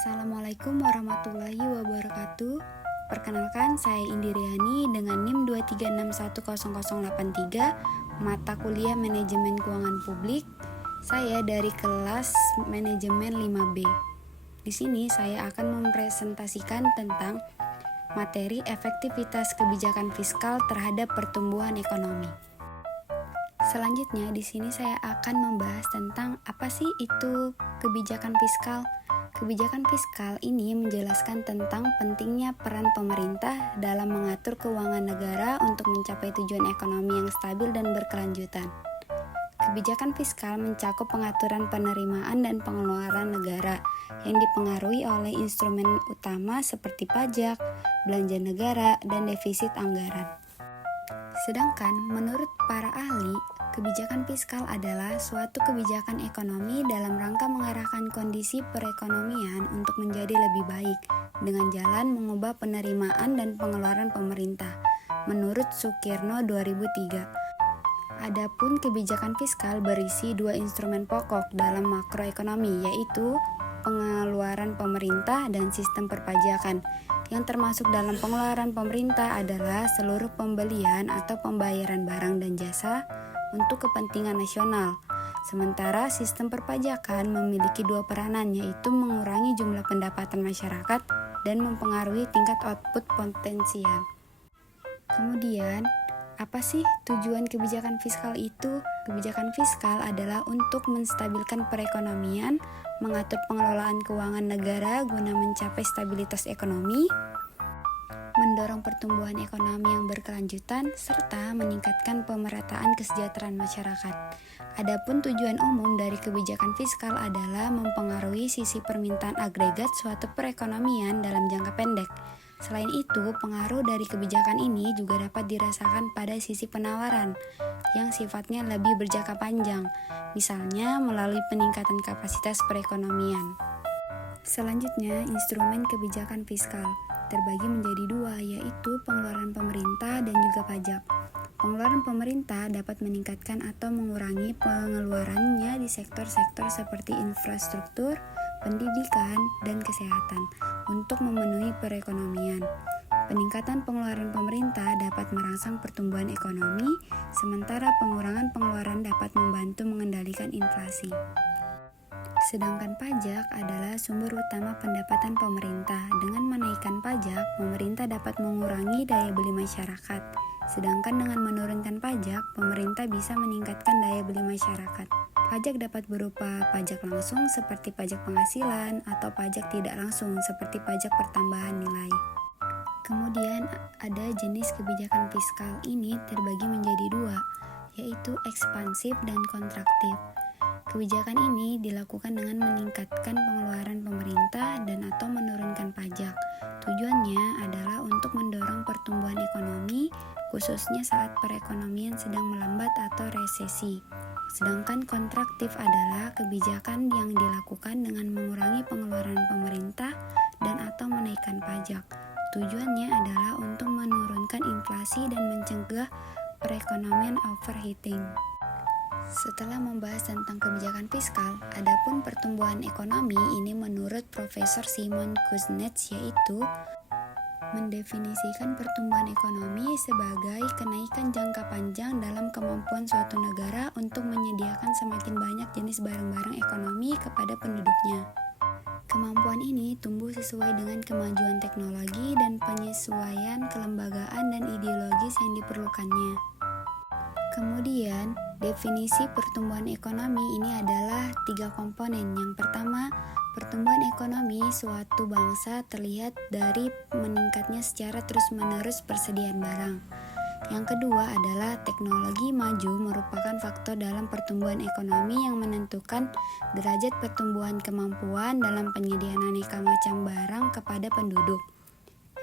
Assalamualaikum warahmatullahi wabarakatuh. Perkenalkan, saya Indiriani dengan NIM 2361083, mata kuliah Manajemen Keuangan Publik. Saya dari kelas Manajemen 5B. Di sini saya akan mempresentasikan tentang materi efektivitas kebijakan fiskal terhadap pertumbuhan ekonomi. Selanjutnya, di sini saya akan membahas tentang apa sih itu kebijakan fiskal. Kebijakan fiskal ini menjelaskan tentang pentingnya peran pemerintah dalam mengatur keuangan negara untuk mencapai tujuan ekonomi yang stabil dan berkelanjutan. Kebijakan fiskal mencakup pengaturan penerimaan dan pengeluaran negara yang dipengaruhi oleh instrumen utama seperti pajak, belanja negara, dan defisit anggaran. Sedangkan menurut para ahli, kebijakan fiskal adalah suatu kebijakan ekonomi dalam rangka mengarahkan kondisi perekonomian untuk menjadi lebih baik dengan jalan mengubah penerimaan dan pengeluaran pemerintah, menurut Sukirno 2003. Adapun kebijakan fiskal berisi dua instrumen pokok dalam makroekonomi, yaitu pengeluaran pemerintah dan sistem perpajakan. Yang termasuk dalam pengeluaran pemerintah adalah seluruh pembelian atau pembayaran barang dan jasa untuk kepentingan nasional. Sementara sistem perpajakan memiliki dua peranan, yaitu mengurangi jumlah pendapatan masyarakat dan mempengaruhi tingkat output potensial. Kemudian, apa sih tujuan kebijakan fiskal itu? Kebijakan fiskal adalah untuk menstabilkan perekonomian, mengatur pengelolaan keuangan negara guna mencapai stabilitas ekonomi, mendorong pertumbuhan ekonomi yang berkelanjutan, serta meningkatkan pemerataan kesejahteraan masyarakat. Adapun tujuan umum dari kebijakan fiskal adalah mempengaruhi sisi permintaan agregat suatu perekonomian dalam jangka pendek. Selain itu, pengaruh dari kebijakan ini juga dapat dirasakan pada sisi penawaran yang sifatnya lebih berjangka panjang, misalnya melalui peningkatan kapasitas perekonomian. Selanjutnya, instrumen kebijakan fiskal terbagi menjadi dua, yaitu pengeluaran pemerintah dan juga pajak. Pengeluaran pemerintah dapat meningkatkan atau mengurangi pengeluarannya di sektor-sektor seperti infrastruktur, pendidikan, dan kesehatan untuk memenuhi perekonomian. Peningkatan pengeluaran pemerintah dapat merangsang pertumbuhan ekonomi, sementara pengurangan pengeluaran dapat membantu mengendalikan inflasi. Sedangkan pajak adalah sumber utama pendapatan pemerintah. Dengan menaikkan pajak, pemerintah dapat mengurangi daya beli masyarakat. Sedangkan dengan menurunkan pajak, pemerintah bisa meningkatkan daya beli masyarakat. Pajak dapat berupa pajak langsung seperti pajak penghasilan atau pajak tidak langsung seperti pajak pertambahan nilai. Kemudian ada jenis kebijakan fiskal ini terbagi menjadi dua, yaitu ekspansif dan kontraktif. Kebijakan ini dilakukan dengan meningkatkan pengeluaran pemerintah dan atau menurunkan pajak. Tujuannya adalah untuk mendorong pertumbuhan ekonomi, khususnya saat perekonomian sedang melambat atau resesi. Sedangkan kontraktif adalah kebijakan yang dilakukan dengan mengurangi pengeluaran pemerintah dan atau menaikkan pajak. Tujuannya adalah untuk menurunkan inflasi dan mencegah perekonomian overheating. Setelah membahas tentang kebijakan fiskal, adapun pertumbuhan ekonomi ini menurut Profesor Simon Kuznets yaitu mendefinisikan pertumbuhan ekonomi sebagai kenaikan jangka panjang dalam kemampuan suatu negara untuk menyediakan semakin banyak jenis barang-barang ekonomi kepada penduduknya. Kemampuan ini tumbuh sesuai dengan kemajuan teknologi dan penyesuaian kelembagaan dan ideologis yang diperlukannya. Kemudian, definisi pertumbuhan ekonomi ini adalah 3 komponen. Yang pertama, pertumbuhan ekonomi suatu bangsa terlihat dari meningkatnya secara terus-menerus persediaan barang. Yang kedua adalah teknologi maju merupakan faktor dalam pertumbuhan ekonomi yang menentukan derajat pertumbuhan kemampuan dalam penyediaan aneka macam barang kepada penduduk.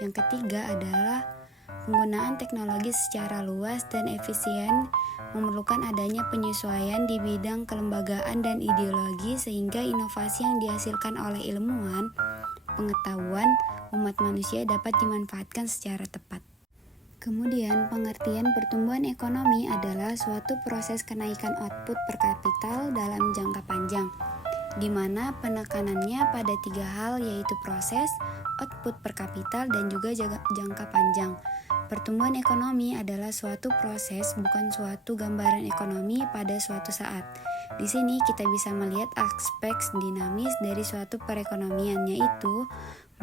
Yang ketiga adalah penggunaan teknologi secara luas dan efisien memerlukan adanya penyesuaian di bidang kelembagaan dan ideologi sehingga inovasi yang dihasilkan oleh ilmuwan, pengetahuan, umat manusia dapat dimanfaatkan secara tepat. Kemudian, pengertian pertumbuhan ekonomi adalah suatu proses kenaikan output per kapital dalam jangka panjang. di mana penekanannya pada 3 hal, yaitu proses, output per kapital, dan juga jangka panjang. Pertumbuhan ekonomi adalah suatu proses, bukan suatu gambaran ekonomi pada suatu saat. Di sini kita bisa melihat aspek dinamis dari suatu perekonomian, yaitu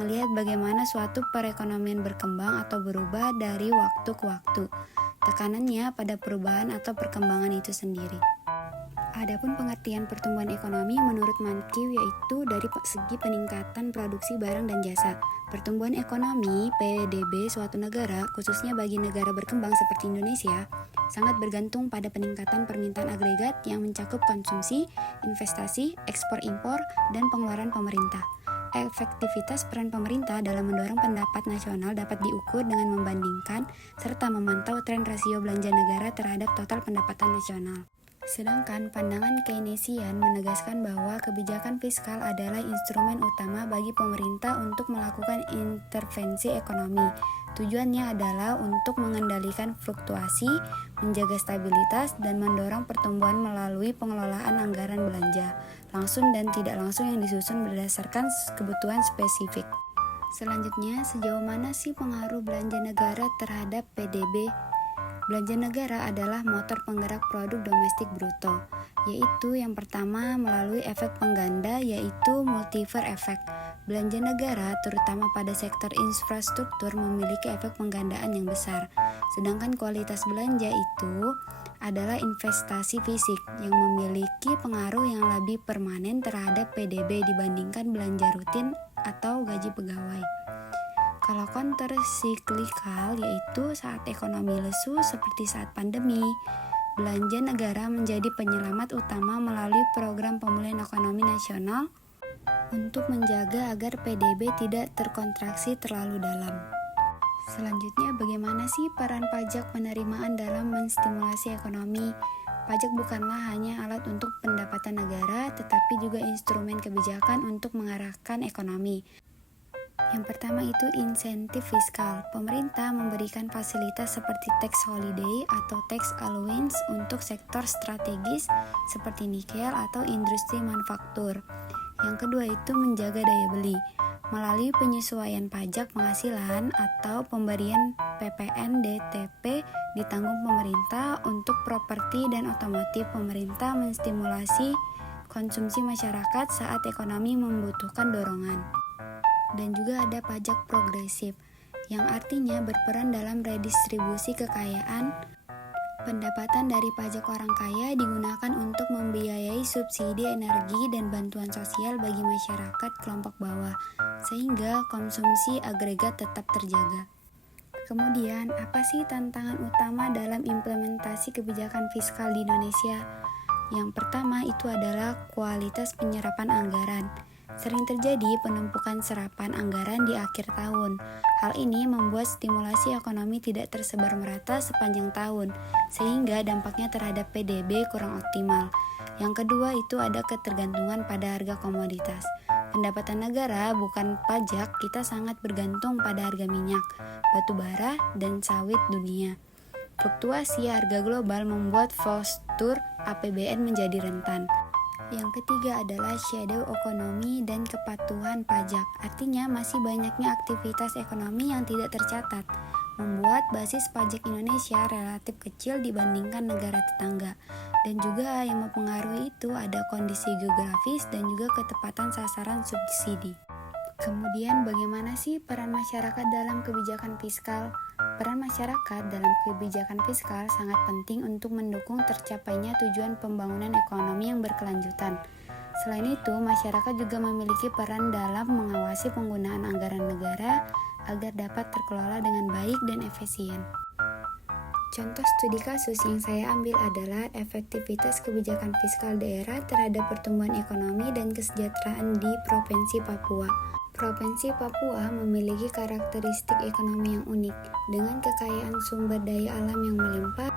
melihat bagaimana suatu perekonomian berkembang atau berubah dari waktu ke waktu. Tekanannya pada perubahan atau perkembangan itu sendiri. Adapun pengertian pertumbuhan ekonomi menurut Mankiw yaitu dari segi peningkatan produksi barang dan jasa. Pertumbuhan ekonomi PDB suatu negara, khususnya bagi negara berkembang seperti Indonesia, sangat bergantung pada peningkatan permintaan agregat yang mencakup konsumsi, investasi, ekspor-impor, dan pengeluaran pemerintah. Efektivitas peran pemerintah dalam mendorong pendapat nasional dapat diukur dengan membandingkan serta memantau tren rasio belanja negara terhadap total pendapatan nasional. Sedangkan pandangan Keynesian menegaskan bahwa kebijakan fiskal adalah instrumen utama bagi pemerintah untuk melakukan intervensi ekonomi. Tujuannya adalah untuk mengendalikan fluktuasi, menjaga stabilitas, dan mendorong pertumbuhan melalui pengelolaan anggaran belanja, langsung dan tidak langsung yang disusun berdasarkan kebutuhan spesifik. Selanjutnya, sejauh mana sih pengaruh belanja negara terhadap PDB? Belanja negara adalah motor penggerak produk domestik bruto, yaitu yang pertama melalui efek pengganda, yaitu multiplier effect. Belanja negara, terutama pada sektor infrastruktur, memiliki efek penggandaan yang besar. Sedangkan kualitas belanja itu adalah investasi fisik yang memiliki pengaruh yang lebih permanen terhadap PDB dibandingkan belanja rutin atau gaji pegawai. Kalau countercyclical, yaitu saat ekonomi lesu seperti saat pandemi, belanja negara menjadi penyelamat utama melalui program pemulihan ekonomi nasional untuk menjaga agar PDB tidak terkontraksi terlalu dalam. Selanjutnya, bagaimana sih peran pajak penerimaan dalam menstimulasi ekonomi? Pajak bukanlah hanya alat untuk pendapatan negara, tetapi juga instrumen kebijakan untuk mengarahkan ekonomi. Yang pertama itu insentif fiskal. Pemerintah memberikan fasilitas seperti tax holiday atau tax allowance untuk sektor strategis seperti nikel atau industri manufaktur. Yang kedua itu menjaga daya beli melalui penyesuaian pajak penghasilan atau pemberian PPN DTP ditanggung pemerintah untuk properti dan otomotif. Pemerintah menstimulasi konsumsi masyarakat saat ekonomi membutuhkan dorongan. Dan juga ada pajak progresif, yang artinya berperan dalam redistribusi kekayaan. Pendapatan dari pajak orang kaya digunakan untuk membiayai subsidi energi dan bantuan sosial bagi masyarakat kelompok bawah, sehingga konsumsi agregat tetap terjaga. Kemudian, apa sih tantangan utama dalam implementasi kebijakan fiskal di Indonesia? Yang pertama itu adalah kualitas penyerapan anggaran. Sering terjadi penumpukan serapan anggaran di akhir tahun. Hal ini membuat stimulasi ekonomi tidak tersebar merata sepanjang tahun, sehingga dampaknya terhadap PDB kurang optimal. Yang kedua itu ada ketergantungan pada harga komoditas. Pendapatan negara bukan pajak, kita sangat bergantung pada harga minyak, batu bara, dan sawit dunia. Fluktuasi harga global membuat postur APBN menjadi rentan. Yang ketiga adalah shadow ekonomi dan kepatuhan pajak. Artinya masih banyaknya aktivitas ekonomi yang tidak tercatat, membuat basis pajak Indonesia relatif kecil dibandingkan negara tetangga. Dan juga yang mempengaruhi itu ada kondisi geografis dan juga ketepatan sasaran subsidi. Kemudian bagaimana sih peran masyarakat dalam kebijakan fiskal? Peran masyarakat dalam kebijakan fiskal sangat penting untuk mendukung tercapainya tujuan pembangunan ekonomi yang berkelanjutan. Selain itu, masyarakat juga memiliki peran dalam mengawasi penggunaan anggaran negara agar dapat terkelola dengan baik dan efisien. Contoh studi kasus yang saya ambil adalah efektivitas kebijakan fiskal daerah terhadap pertumbuhan ekonomi dan kesejahteraan di Provinsi Papua. Provinsi Papua memiliki karakteristik ekonomi yang unik, dengan kekayaan sumber daya alam yang melimpah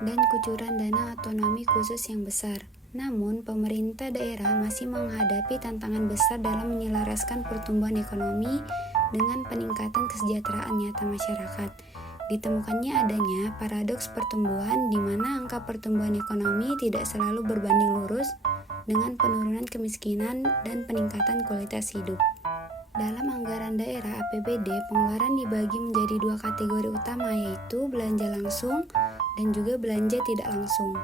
dan kucuran dana otonomi khusus yang besar. Namun, pemerintah daerah masih menghadapi tantangan besar dalam menyelaraskan pertumbuhan ekonomi dengan peningkatan kesejahteraan nyata masyarakat. Ditemukannya adanya paradoks pertumbuhan di mana angka pertumbuhan ekonomi tidak selalu berbanding lurus dengan penurunan kemiskinan dan peningkatan kualitas hidup. Dalam anggaran daerah APBD, pengeluaran dibagi menjadi dua kategori utama, yaitu belanja langsung dan juga belanja tidak langsung.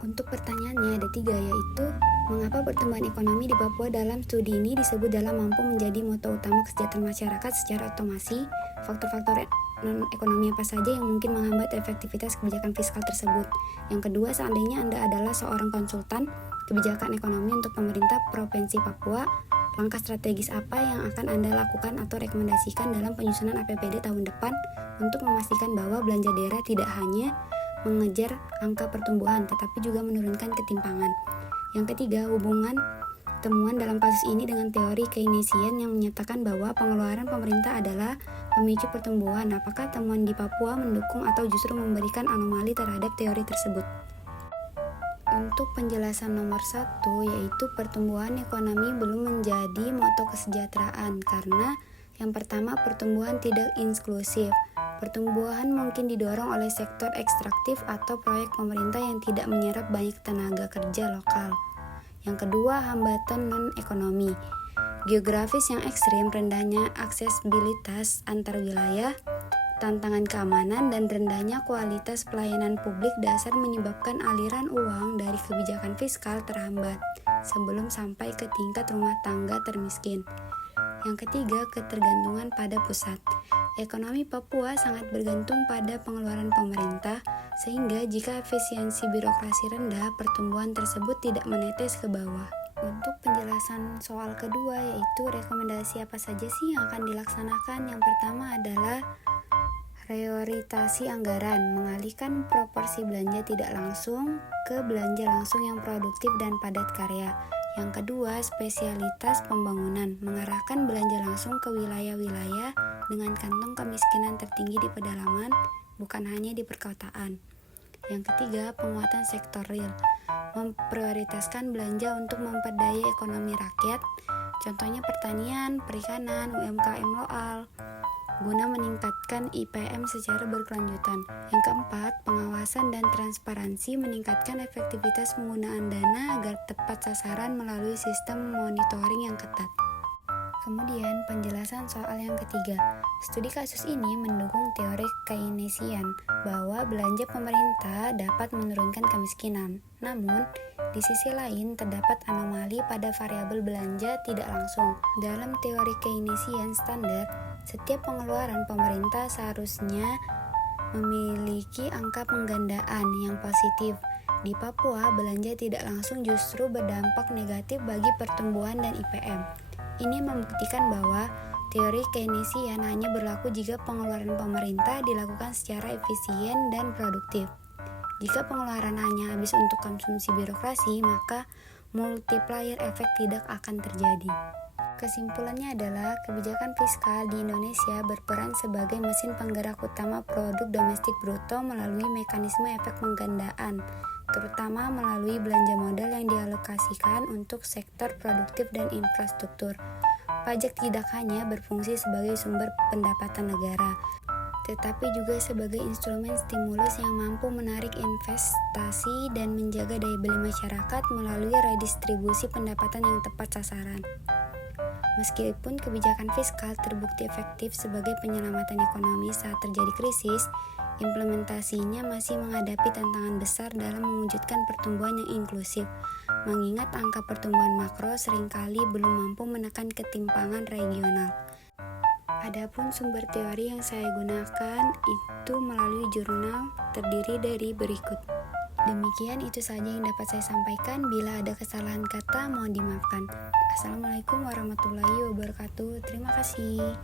Untuk pertanyaannya ada 3, yaitu mengapa pertumbuhan ekonomi di Papua dalam studi ini disebut dalam mampu menjadi moto utama kesejahteraan masyarakat secara otomasi, faktor-faktor non-ekonomi apa saja yang mungkin menghambat efektivitas kebijakan fiskal tersebut. Yang kedua, seandainya Anda adalah seorang konsultan kebijakan ekonomi untuk pemerintah Provinsi Papua, langkah strategis apa yang akan Anda lakukan atau rekomendasikan dalam penyusunan APBD tahun depan untuk memastikan bahwa belanja daerah tidak hanya mengejar angka pertumbuhan tetapi juga menurunkan ketimpangan. Yang ketiga, hubungan temuan dalam kasus ini dengan teori Keynesian yang menyatakan bahwa pengeluaran pemerintah adalah pemicu pertumbuhan. Apakah temuan di Papua mendukung atau justru memberikan anomali terhadap teori tersebut? Untuk penjelasan nomor 1, yaitu pertumbuhan ekonomi belum menjadi moto kesejahteraan karena yang pertama, pertumbuhan tidak inklusif. Pertumbuhan mungkin didorong oleh sektor ekstraktif atau proyek pemerintah yang tidak menyerap banyak tenaga kerja lokal. Yang kedua, hambatan non-ekonomi. Geografis yang ekstrim, rendahnya aksesibilitas antar wilayah, tantangan keamanan, dan rendahnya kualitas pelayanan publik dasar menyebabkan aliran uang dari kebijakan fiskal terhambat sebelum sampai ke tingkat rumah tangga termiskin. Yang ketiga, ketergantungan pada pusat. Ekonomi Papua sangat bergantung pada pengeluaran pemerintah, sehingga jika efisiensi birokrasi rendah, pertumbuhan tersebut tidak menetes ke bawah. Untuk penjelasan soal kedua, yaitu rekomendasi apa saja sih yang akan dilaksanakan. Yang pertama adalah prioritasi anggaran, mengalihkan proporsi belanja tidak langsung ke belanja langsung yang produktif dan padat karya. Yang kedua, spesialitas pembangunan, mengarahkan belanja langsung ke wilayah-wilayah dengan kantong kemiskinan tertinggi di pedalaman, bukan hanya di perkotaan. Yang ketiga, penguatan sektor real, memprioritaskan belanja untuk memperdaya ekonomi rakyat, contohnya pertanian, perikanan, UMKM lokal, guna meningkatkan IPM secara berkelanjutan. Yang keempat, pengawasan dan transparansi, meningkatkan efektivitas penggunaan dana agar tepat sasaran melalui sistem monitoring yang ketat. Kemudian penjelasan soal yang ketiga. Studi kasus ini mendukung teori Keynesian bahwa belanja pemerintah dapat menurunkan kemiskinan. Namun, di sisi lain terdapat anomali pada variabel belanja tidak langsung. Dalam teori Keynesian standar, setiap pengeluaran pemerintah seharusnya memiliki angka penggandaan yang positif. Di Papua, belanja tidak langsung justru berdampak negatif bagi pertumbuhan dan IPM. Ini membuktikan bahwa teori Keynesian hanya berlaku jika pengeluaran pemerintah dilakukan secara efisien dan produktif. Jika pengeluaran hanya habis untuk konsumsi birokrasi, maka multiplier efek tidak akan terjadi. Kesimpulannya adalah kebijakan fiskal di Indonesia berperan sebagai mesin penggerak utama produk domestik bruto melalui mekanisme efek penggandaan, terutama melalui belanja modal yang dialokasikan untuk sektor produktif dan infrastruktur. Pajak tidak hanya berfungsi sebagai sumber pendapatan negara, tetapi juga sebagai instrumen stimulus yang mampu menarik investasi dan menjaga daya beli masyarakat melalui redistribusi pendapatan yang tepat sasaran. Meskipun kebijakan fiskal terbukti efektif sebagai penyelamatan ekonomi saat terjadi krisis, implementasinya masih menghadapi tantangan besar dalam mewujudkan pertumbuhan yang inklusif, mengingat angka pertumbuhan makro seringkali belum mampu menekan ketimpangan regional. Adapun sumber teori yang saya gunakan itu melalui jurnal terdiri dari berikut. Demikian itu saja yang dapat saya sampaikan. Bila ada kesalahan kata mohon dimaafkan. Assalamualaikum warahmatullahi wabarakatuh. Terima kasih.